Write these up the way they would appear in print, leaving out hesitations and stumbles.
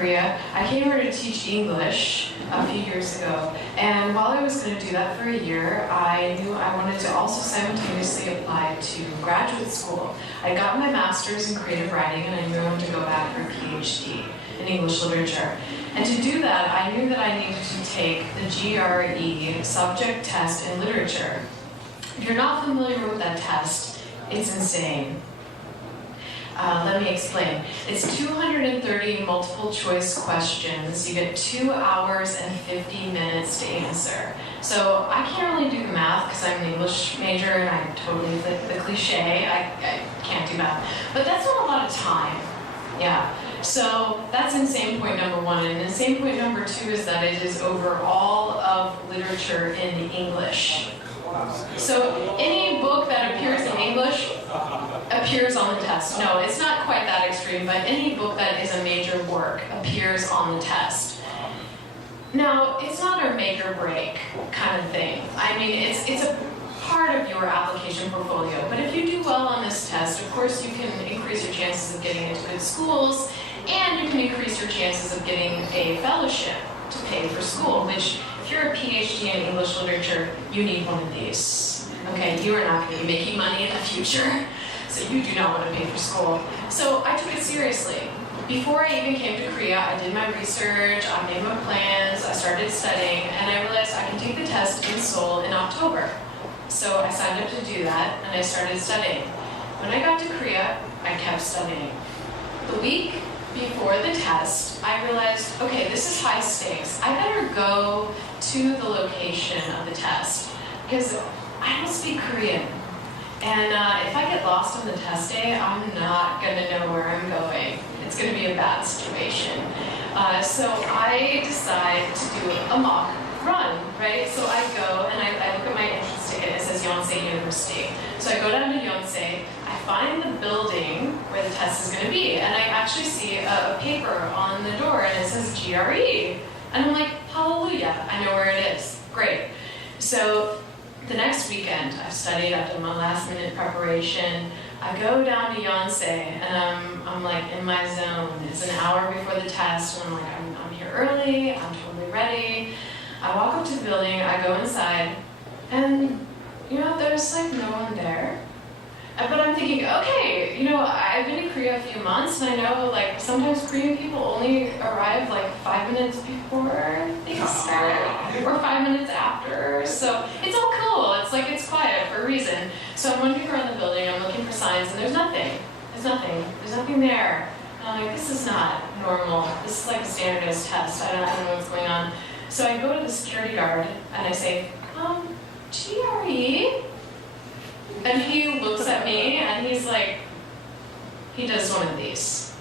Korea. I came here to teach English a few years ago, and while I was going to do that for a year, I knew I wanted to also simultaneously apply to graduate school. I got my master's in creative writing, and I knew I wanted to go back for a PhD in English literature. And to do that, I knew that I needed to take the GRE subject test in literature. If you're not familiar with that test, it's insane. Let me explain. It's 230 multiple choice questions. You get 2 hours and 50 minutes to answer. So I can't really do the math because I'm an English major and I totally the cliche. I can't do math. But that's not a lot of time. Yeah. So that's insane point number one. And insane point number two is that it is over all of literature in English. So any book that appears in English appears on the test. No, it's not quite that extreme, but any book that is a major work appears on the test. Now, it's not a make or break kind of thing. I mean, it's a part of your application portfolio. But if you do well on this test, of course you can increase your chances of getting into good schools, and you can increase your chances of getting a fellowship to pay for school, which if you're a PhD in English literature, you need one of these. Okay, you are not going to be making money in the future, so you do not want to pay for school. So I took it seriously. Before I even came to Korea, I did my research, I made my plans, I started studying, and I realized I can take the test in Seoul in October. So I signed up to do that, and I started studying. When I got to Korea, I kept studying. The week before the test, I realized, okay, this is high stakes. I better go to the location of the test, because I don't speak Korean. And if I get lost on the test day, I'm not going to know where I'm going. It's going to be a bad situation. So I decide to do a mock run, right? So I go and I look at my entrance ticket. It says Yonsei University. So I go down to Yonsei. I find the building where the test is going to be, and I actually see a paper on the door, and it says GRE. And I'm like, hallelujah, I know where it is. Great. So the next weekend, I've studied, I've done my last minute preparation. I go down to Yonsei, and I'm like in my zone. It's an hour before the test, and I'm like, I'm here early, I'm totally ready. I walk up to the building, I go inside, and there's like no one there. But I'm thinking, okay, I've been in Korea a few months, and I know like sometimes Korean people only arrive like 5 minutes before things start, or 5 minutes after. So it's all cool. It's like it's quiet for a reason. So I'm wandering around the building, I'm looking for signs, and there's nothing. There's nothing there. And I'm like, this is not normal. This is like a standardized test. I don't know what's going on. So I go to the security guard and I say, GRE? And he looks at me and he's like, he does one of these.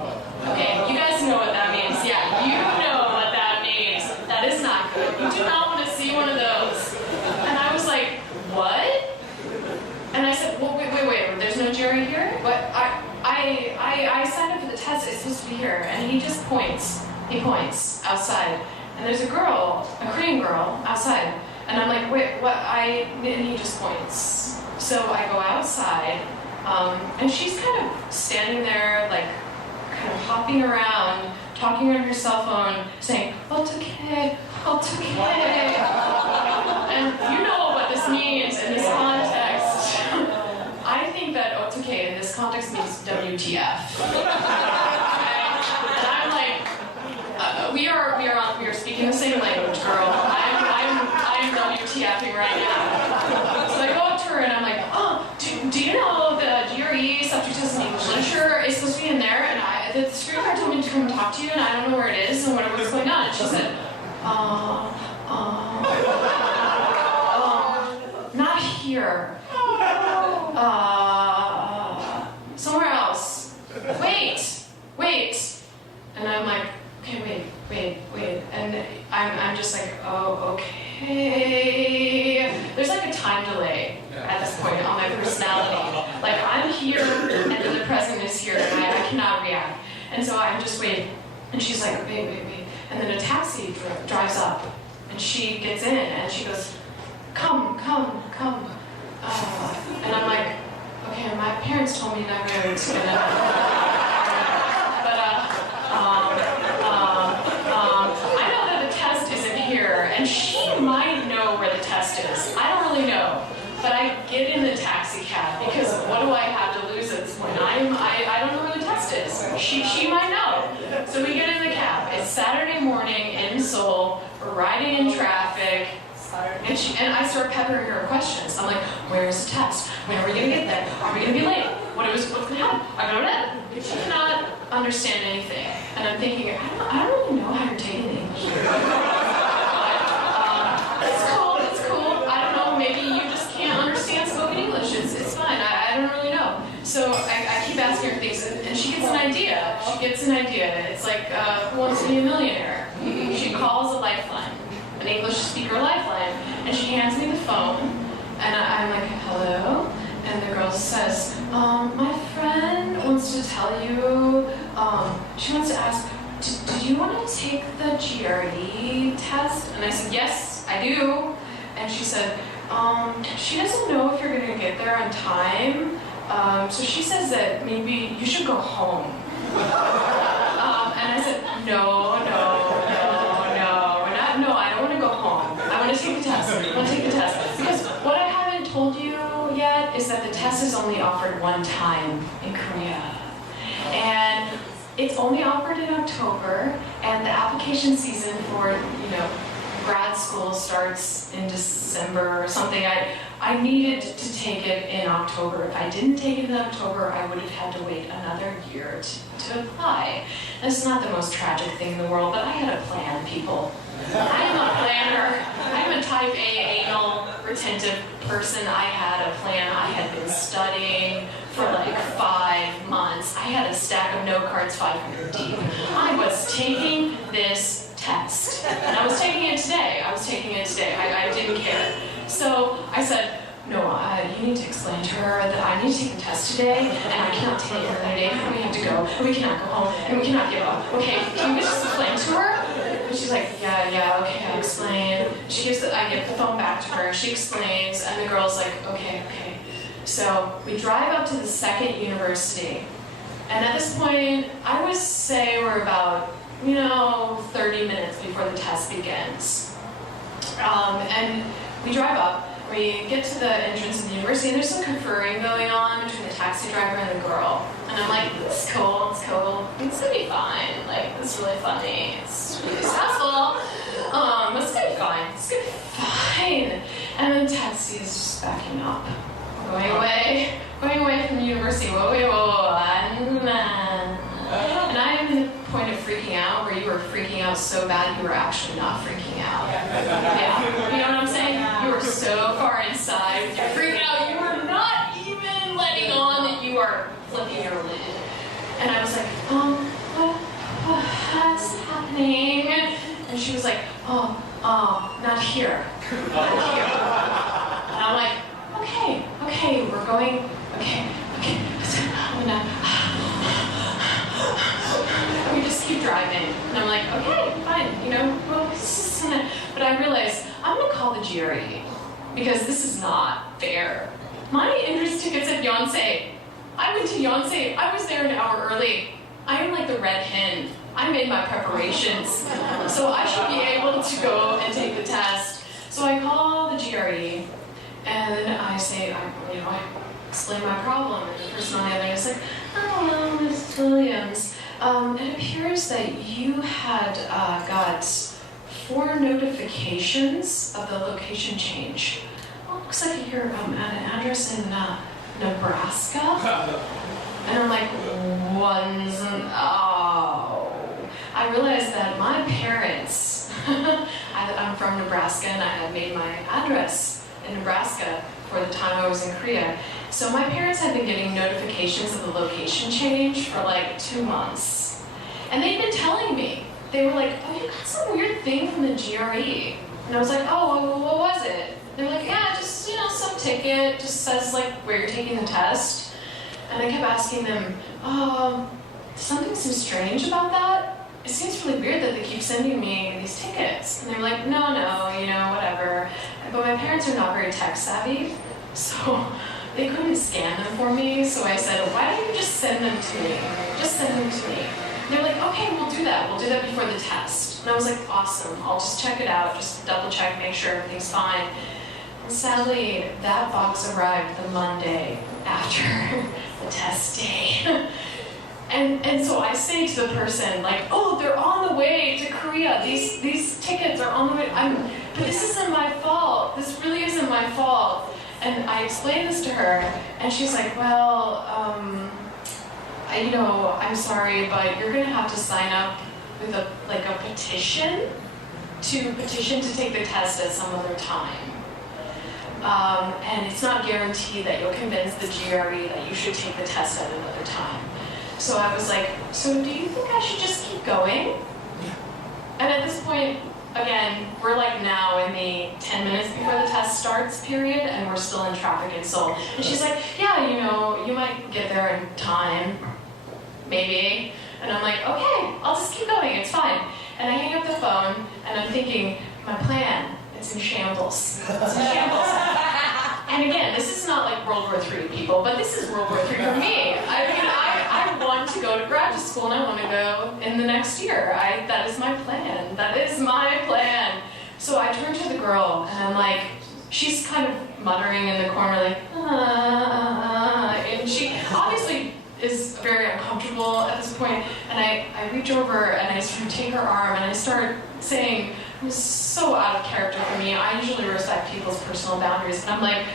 Okay, you guys know what that means. Yeah, you know what that means. That is not good. You do not want to see one of those. And I was like, what? And I said, well, wait, there's no GRE here? But I signed up for the test, it's supposed to be here. And he just points. He points outside. And there's a girl, a Korean girl, outside. And I'm like, wait, what? And he just points. So I go outside, and she's kind of standing there, like, kind of hopping around, talking on her cell phone, saying, 어떡해. And you know what this means in this context. I think that 어떡해 in this context means WTF. And I'm like, we are speaking the same language, girl. I'm WTFing right now. So I go up to her and I'm like, do you know the GRE subject test in English literature is supposed to be in there? And the security guard told me to come talk to you, and I don't know where it is and what's going on. And she said, not here. Somewhere else. Wait. And I'm like, okay, wait. And I'm just like, oh, okay. There's like a time delay at this point on my personality. Like, I'm here, and then the present is here, and I cannot react. And so I'm just waiting. And she's like, wait. And then a taxi drives up, and she gets in, and she goes, come. And I'm like, okay, my parents told me never to. and she might know where the test is. I don't really know. But I get in the taxi cab because what do I have to lose at this point? I don't know where the test is. She might know. So we get in the cab. It's Saturday morning in Seoul. We're riding in traffic. And I start peppering her with questions. I'm like, where is the test? When are we going to get there? Are we going to be late? What's going to happen? I don't know. She cannot understand anything. And I'm thinking, I don't really know how you're taking the English. It's cool. I don't know, maybe you just can't understand spoken English. It's fine. I don't really know. So I keep asking her things, and she gets an idea. It's like, who wants to be a millionaire? She calls a lifeline, an English speaker lifeline, and she hands me the phone, and I'm like, hello? And the girl says, my friend wants to tell you, she wants to ask, did you want to take the GRE test? And I said, yes, I do. And she said, she doesn't know if you're going to get there on time, so she says that maybe you should go home. And I said, no, I don't want to go home. I want to take the test. Because what I haven't told you yet is that the test is only offered one time in Korea. And it's only offered in October, and the application season for, grad school starts in December or something. I needed to take it in October. If I didn't take it in October, I would have had to wait another year to apply. It's not the most tragic thing in the world, but I had a plan, people. I am a planner. I'm a type A anal retentive person. I had a plan. I had been studying for like 5 months. I had a stack of note cards 500 deep. I was taking this test. And I was taking it today. I didn't care. So I said, no, you need to explain to her that I need to take the test today, and I cannot take it another day, and we have to go, and we cannot go home, and we cannot give up. Okay, can you just explain to her? And she's like, yeah, okay, I'll explain. I give the phone back to her, she explains, and the girl's like, okay. So we drive up to the second university, and at this point, I would say we're about 30 minutes before the test begins. And we drive up, we get to the entrance of the university, and there's some conferring going on between the taxi driver and the girl. And I'm like, it's cool. It's gonna be fine. Like, it's really funny. It's really stressful. It's gonna be fine. And then the taxi is just backing up. Going away from the university. Whoa. And I am in the point of freaking out where you were freaking out so bad you were actually not freaking out. Yeah. You know what I'm saying? You were so far inside, you're freaking out, you were not even letting on that you are flipping your lid. And I was like, what's happening? And she was like, not here. And I'm like, okay, we're going, okay. I'm gonna, we just keep driving. And I'm like, okay, fine, but I realized I'm gonna call the GRE because this is not fair. My entrance ticket's at Yonsei. I went to Yonsei. I was there an hour early. I am like the red hen. I made my preparations. So I should be able to go and take the test. So I call the GRE and I say, I explain my problem. And the person on the other end is like, hello, Ms. Williams. It appears that you had got 4 notifications of the location change. Well, it looks like you're at an address in Nebraska. And I'm like, I realized that my parents, I'm from Nebraska, and I had made my address in Nebraska for the time I was in Korea. So my parents had been getting notifications of the location change for like 2 months. And they'd been telling me. They were like, oh, you got some weird thing from the GRE. And I was like, oh, what was it? They're like, yeah, just, some ticket, just says like where you're taking the test. And I kept asking them, something seems strange about that? It seems really weird that they keep sending me these tickets. And they're like, no, whatever. But my parents are not very tech savvy, so they couldn't scan them for me. So I said, why don't you just send them to me? Just send them to me. And they're like, okay, we'll do that. We'll do that before the test. And I was like, awesome. I'll just check it out, just double check, make sure everything's fine. And sadly, that box arrived the Monday after the test day. And so I say to the person, like, oh, they're on the way to Korea. These tickets are on the way. But this isn't my fault. This really isn't my fault. And I explained this to her, and she's like, well, I'm sorry, but you're gonna have to sign up with a petition to take the test at some other time. And it's not guaranteed that you'll convince the GRE that you should take the test at another time. So I was like, so do you think I should just keep going? And at this point, again, we're like now in the 10 minutes before the test starts period, and we're still in traffic in Seoul. And she's like, yeah, you might get there in time, maybe. And I'm like, okay, I'll just keep going, it's fine. And I hang up the phone, and I'm thinking, my plan, it's in shambles. It's in shambles. And again, this is not like World War III, people, but this is World War III for me. I mean, I want to go to graduate school, and I want to go in the next year. That is my plan. That is my plan. So I turn to the girl, and I'm like, she's kind of muttering in the corner, like, and she obviously is very uncomfortable at this point. And I reach over, and I sort of take her arm, and I start saying, it was so out of character for me. I usually respect people's personal boundaries. And I'm like,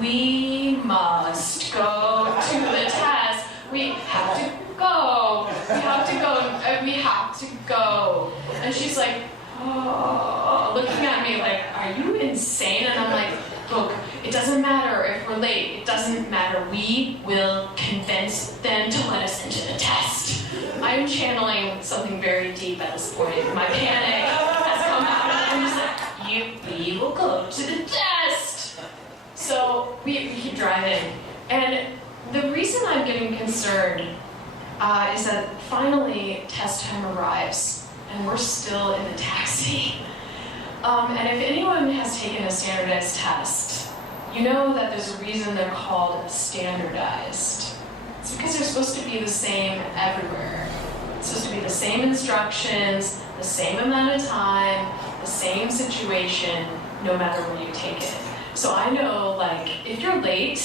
we must go to the test. We have to go. We have to go. We have to go. And she's like, oh, looking at me like, are you insane? And I'm like, look, it doesn't matter if we're late. It doesn't matter. We will convince them to let us into the test. I'm channeling something very deep at this point. My panic has come out, and I'm just like, we will go to the test. So we keep driving. And the reason I'm getting concerned is that finally test time arrives, and we're still in the taxi. And if anyone has taken a standardized test, you know that there's a reason they're called standardized. It's because they're supposed to be the same everywhere. It's supposed to be the same instructions, the same amount of time, the same situation, no matter where you take it. So I know, like, if you're late,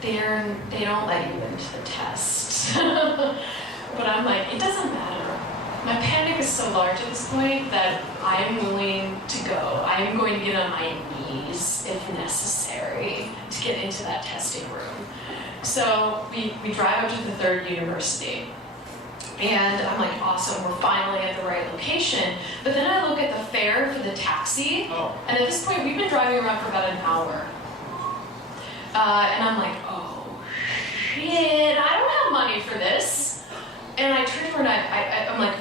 they don't let you into the test. But I'm like, it doesn't matter. My panic is so large at this point that I am willing to go. I am going to get on my knees, if necessary, to get into that testing room. So we drive up to the third university. And I'm like, awesome, we're finally at the right location. But then I look at the fare for the taxi, and at this point, we've been driving around for about an hour. And I'm like, oh, shit, I don't have money for this. And I turn to her, and I'm like,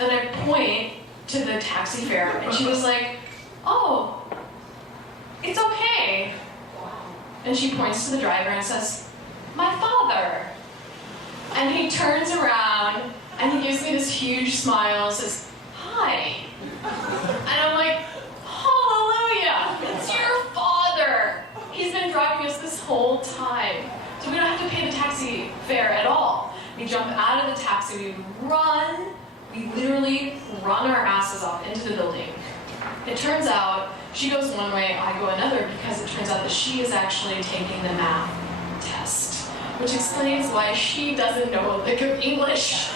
and I point to the taxi fare, and she was like, oh, it's okay. And she points to the driver and says, my father. And he turns around, and he gives me this huge smile and says, hi. And I'm like, hallelujah, it's your father. He's been driving us this whole time. So we don't have to pay the taxi fare at all. We jump out of the taxi, we literally run our asses off into the building. It turns out she goes one way, I go another, because it turns out that she is actually taking the math test, which explains why she doesn't know a lick of English.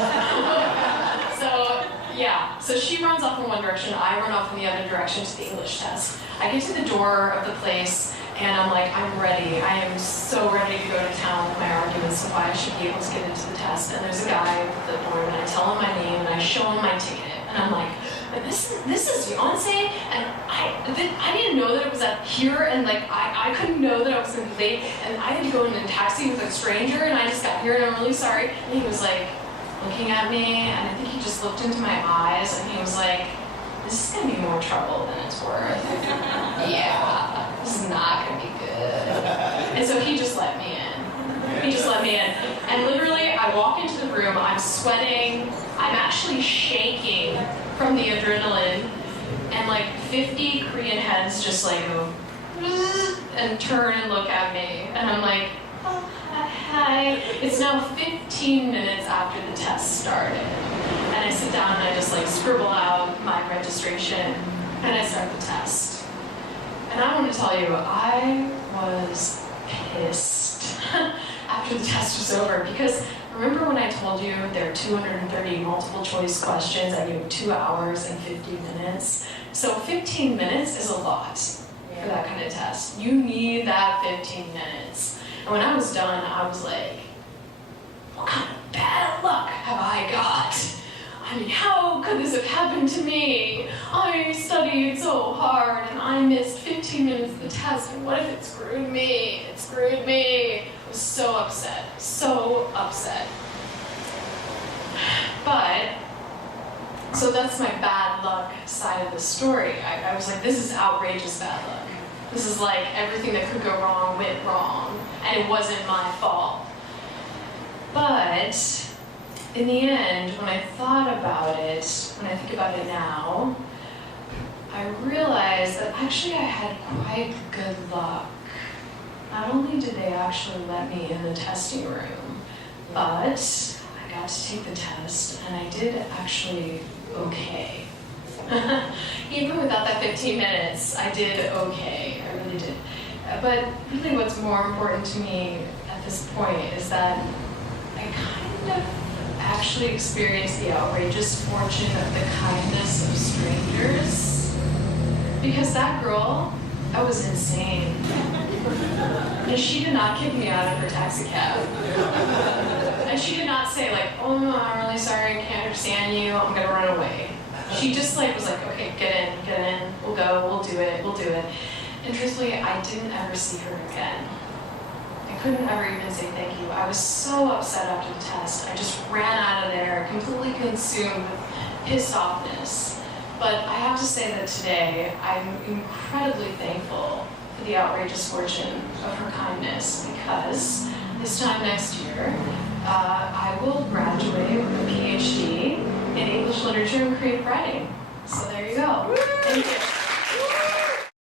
So she runs off in one direction, I run off in the other direction to the English test. I get to the door of the place, and I'm like, I'm ready. I am so ready to go to town with my arguments of why I should be able to get into the test. And there's a guy at the door, and I tell him my name, and I show him my ticket. And I'm like, this is Beyonce? And I didn't know that it was up here, and like I couldn't know that I was gonna be late, and I had to go in a taxi with a stranger, and I just got here, and I'm really sorry. And he was like looking at me, and I think he just looked into my eyes, and he was like, this is gonna be more trouble than it's worth. Yeah, this is not gonna be good. And so he just let me in. He just let me in. And literally, I walk into the room, I'm sweating, I'm actually shaking from the adrenaline, and like 50 Korean heads just like go and turn and look at me, and I'm like, oh, hi. It's now 15 minutes after the test started. And I sit down and I just like scribble out my registration and I start the test. And I want to tell you, I was pissed after the test was over, because remember when I told you there are 230 multiple choice questions and you have 2 hours and 50 minutes? So 15 minutes is a lot for that kind of test. You need that 15 minutes. And when I was done, I was like, what kind of bad luck have I got? I mean, how could this have happened to me? I studied so hard and I missed 15 minutes of the test, and what if it screwed me? It screwed me. I was so upset, so upset. But, so that's my bad luck side of the story. I was like, this is outrageous bad luck. This is like everything that could go wrong went wrong, and it wasn't my fault. But in the end, when I thought about it, when I think about it now, I realized that actually I had quite good luck. Not only did they actually let me in the testing room, but I got to take the test, and I did actually okay. Even without that 15 minutes, I did okay. I really did. But really what's more important to me at this point is that I kind of actually experienced the outrageous fortune of the kindness of strangers. Because that girl, I was insane. And she did not kick me out of her taxi cab. And she did not say like, oh no, I'm really sorry, I can't understand you, I'm gonna run away. She just like was like, okay, get in, we'll go, we'll do it. And truthfully, I didn't ever see her again. I couldn't ever even say thank you. I was so upset after the test. I just ran out of there, completely consumed with pissed offness. But I have to say that today, I'm incredibly thankful for the outrageous fortune of her kindness, because this time next year, I will graduate with a PhD in English Literature and Creative Writing. So there you go. Thank you.